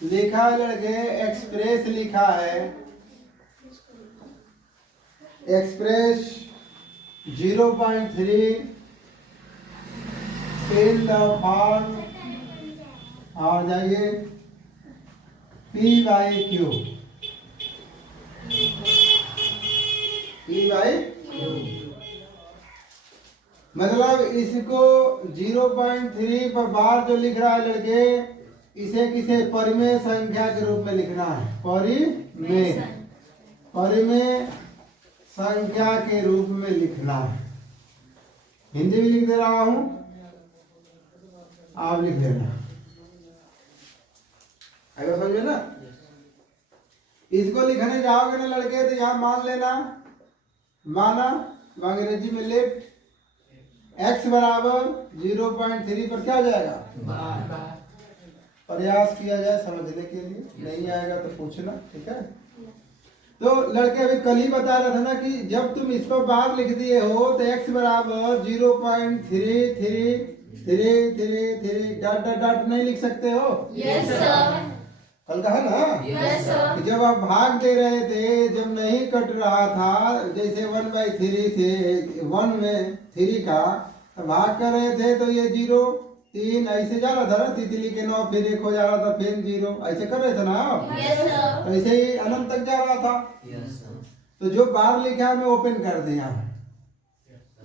लिखा है लड़के, एक्सप्रेस लिखा है, एक्सप्रेस 0.3 इन द फॉर्म, आ जाइए P/Q, P/Q मतलब इसको 0.3 पर बार जो लिख रहा है लड़के, इसे किसे परिमेय संख्या के रूप में लिखना है, परिमेय संख्या के रूप में लिखना है। हिंदी भी लिख दे रहा हूं, आप लिख देना, आएगा समझे ना। इसको लिखने जाओगे ना लड़के तो यहां मान लेना, माना अंग्रेजी में लेट x बराबर 0.3 पर क्या हो जाएगा, प्रयास किया जाए समझने के लिए, नहीं आएगा तो पूछना, ठीक है। तो लड़के अभी कल ही बता रहा था ना कि जब तुम इस पर बार लिख दिए हो तो x बराबर 0.33333 डॉट डॉट डॉट नहीं लिख सकते हो। Yes sir. कल कहा ना, यस सर। जब आप भाग दे रहे थे, जब नहीं कट रहा था, जैसे 1/3 थे 1 में 3 का भाग कर रहे थे तो ये 0 3 ऐसे जा रहा था ना, तितली के 9 फिर 1 हो जा रहा था, फिर 0 ऐसे कर रहे थे ना आप। Yes sir. ऐसे ही अनंत तक जा रहा था। Yes sir. तो जो बार लिखा है मैं ओपन कर दे यहाँ,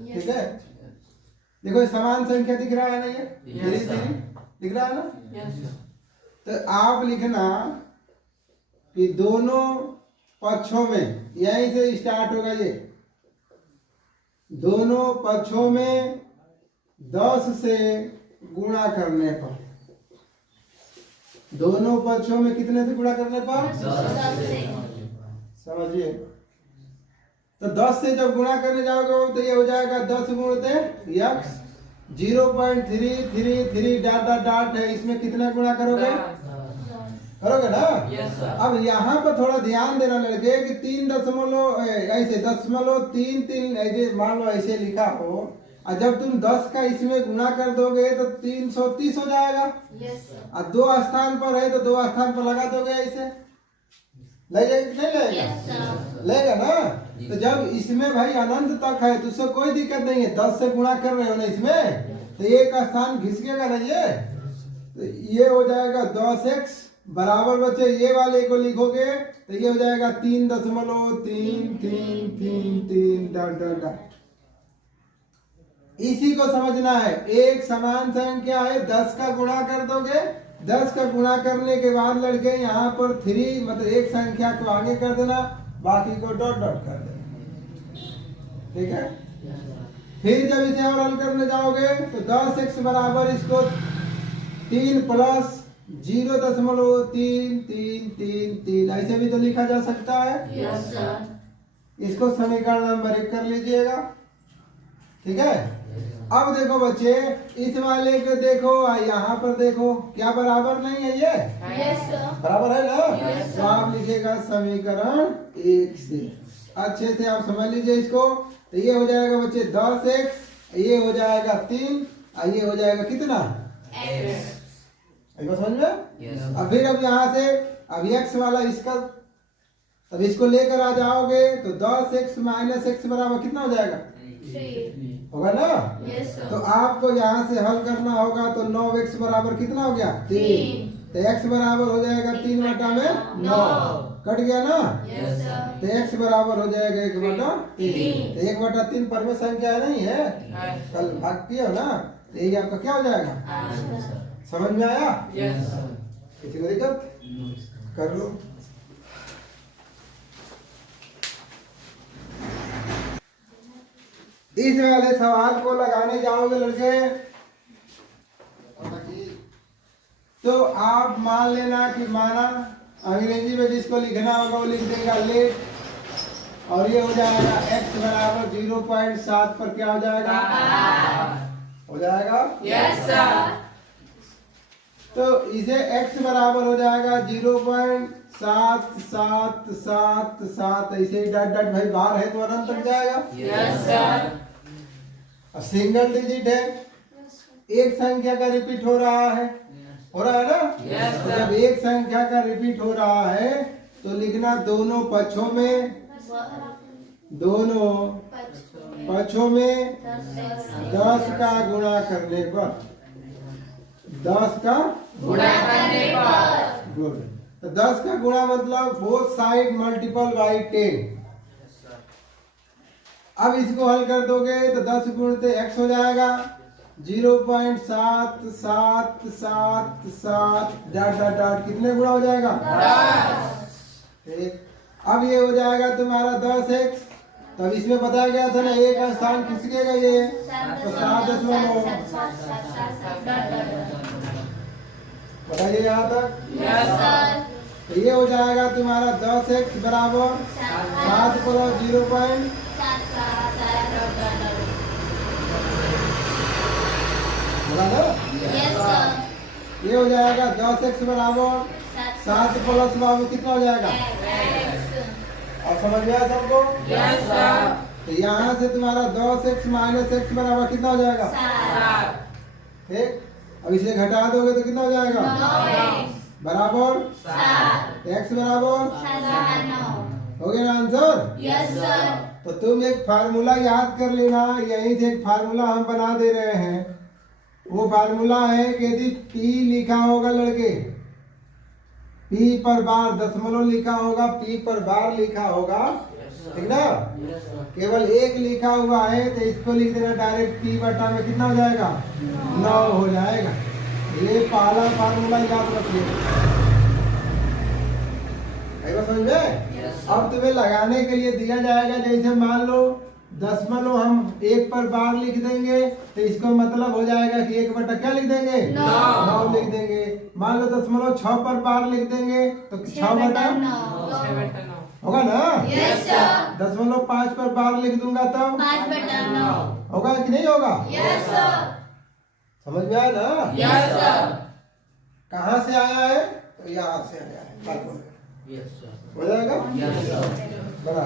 ठीक है। देखो समान संख्या दिख रहा है ना, ये Yes, sir. दिख रहा है ना। Yes sir. तो आप लिखना कि दोनों पक्षों में, यहीं से स्टार्ट होगा ये, दोनों पक्षों में 10 से गुणा करने पर, दोनों पक्षों में कितने से गुणा करने पर, समझिए। तो 10 से जब गुणा करने जाओगे तो ये हो जाएगा 10 गुणते x, 0.333 डॉट डॉट डॉट है, इसमें कितना गुणा करोगे, करोगे ना। Yes sir. अब यहाँ पर थोड़ा ध्यान देना लड़के कि 3 ऐसे 0.33 ऐसे मान लो ऐसे लिखा हो, और जब तुम 10 का इसमें गुणा कर दोगे तो 330 हो जाएगा। Yes sir. और 2 स्थान पर है तो 2 स्थान पर लगा दोगे ऐसे, ले जाएगा नहीं लगेगा, यस सर। लेगा ना। तो जब इसमें भाई अनंत तक है तो उससे कोई दिक्कत नहीं है, 10 से गुणा कर रहे हो ना इसमें, तो एक स्थान घिसकेगा ना ये, तो ये हो जाएगा 10x बराबर बच्चे ये वाले को लिखोगे तो ये हो जाएगा 3.333 डॉट डॉट डॉट। इसी को समझना है, एक समान संख्या है, 10 का गुणा कर दोगे, 10 का गुणा करने के बाद लड़के यहाँ पर 3 मतलब एक संख्या को आगे कर देना, बाकी को डॉट डॉट कर देना, ठीक है। फिर जब इसे और हल करने जाओगे तो 10x बराबर इसको 3 प्लस 0.333 ऐसे भी तो लिखा जा सकता है। Yes sir. इसको समीकरण नंबर 1 कर लीजिएगा, ठीक है। अब देखो बच्चे इस वाले को देखो, यहाँ पर देखो क्या बराबर नहीं है ये, यस सर। बराबर है ना। Yes, तो आप लिखिएगा समीकरण 1 से, अच्छे से आप समझ लीजिए इसको। तो ये हो जाएगा बच्चे 10x, ये हो जाएगा 3, और ये हो जाएगा कितना, एक्स। समझ में। यस अब फिर अब यहाँ से अब x वाला इसका, अब इसको लेकर आ जाओगे तो 10x माइनस x बराबर कितना हो जाएगा, 3। होगा ना। Yes sir. तो आपको यहाँ से हल करना होगा तो 9x बराबर कितना हो गया, 3। तो x बराबर हो जाएगा 3/9, कट गया ना। Yes sir. तो x बराबर हो जाएगा 1/3। तो 1/3 परमेय संख्या नहीं है, कल भाग किया ना, तो यही आपका क्या हो जाएगा, समझ में आया। Yes sir. किसी को दिक्कत कर लो। इस वाले सवाल को लगाने जाओगे लड़के तो आप मान लेना कि माना अंग्रेजी में जिसको लिखना होगा वो लिख देगा लेट, और ये हो जाएगा x बराबर 0.7 पर क्या हो जाएगा, हो जाएगा। Yes sir. तो इसे x बराबर हो जाएगा 0.7777, ऐसे ही डॉट डॉट भाई बाहर है तो अनंत तक जाएगा। Yes sir. और सिंगल डिजिट है, एक संख्या का रिपीट हो रहा है हो रहा है ना? Yes, तो sir. जब एक संख्या का रिपीट हो रहा है तो लिखना दोनों पक्षों में, दोनों पक्षों में 10 का गुणा करने पर, 10 का गुणा करने पर गुण। तो 10 का गुणा मतलब बोथ साइड मल्टीपल बाई 10। अब इसको हल कर दोगे तो 10 गुणते x हो जाएगा 0.7777 डॉट डॉट डॉट कितने गुणा हो जाएगा? ठीक। अब ये हो जाएगा तुम्हारा 10x। तब इसमें बताया गया था ना एक स्थान खिसकेगा ये, तो 7.9 बताइए यहाँ तक। Yes, sir. तो ये हो जाएगा तुम्हारा 10x बराबर 7 प्लस 0. होगा ना? Yes, sir. ये हो जाएगा 10x बराबर 7 प्लस बाबू कितना हो जाएगा? और समझ में आया सबको? Yes, sir. तो यहाँ से तुम्हारा 10x माइनस x बराबर कितना हो जाएगा? ठीक। अब इसे घटा दोगे तो कितना हो जाएगा? बराबर x बराबर हो गया ना आंसर? Yes, sir. तो तुम एक फार्मूला याद कर लेना, यहीं से एक फार्मूला हम बना दे रहे हैं। वो फार्मूला है कि यदि p लिखा होगा लड़के, p पर बार दशमलव लिखा होगा, p पर बार लिखा होगा, ठीक ना? केवल एक लिखा हुआ है तो इसको लिख देना डायरेक्ट p बटा में कितना हो जाएगा? 9 हो जाएगा। ये पहला फार्मूला याद रखिए। समझ में? अब तुम्हें लगाने के लिए दिया जाएगा, जैसे मान लो दशमलव हम 1 पर बार लिख देंगे तो इसको मतलब हो जाएगा कि 1 बटा क्या लिख देंगे? 9 लिख देंगे। मान लो दशमलव 6 पर बार लिख देंगे तो 6 बटा होगा ना? Yes, sir. दशमलव 5 पर बार लिख दूंगा तब 5 बटा 9. होगा कि नहीं होगा? Yes, sir. समझ में आया ना? Yes, sir. कहाँ से आया है? तो यहाँ से आया है। हो जाएगा? बना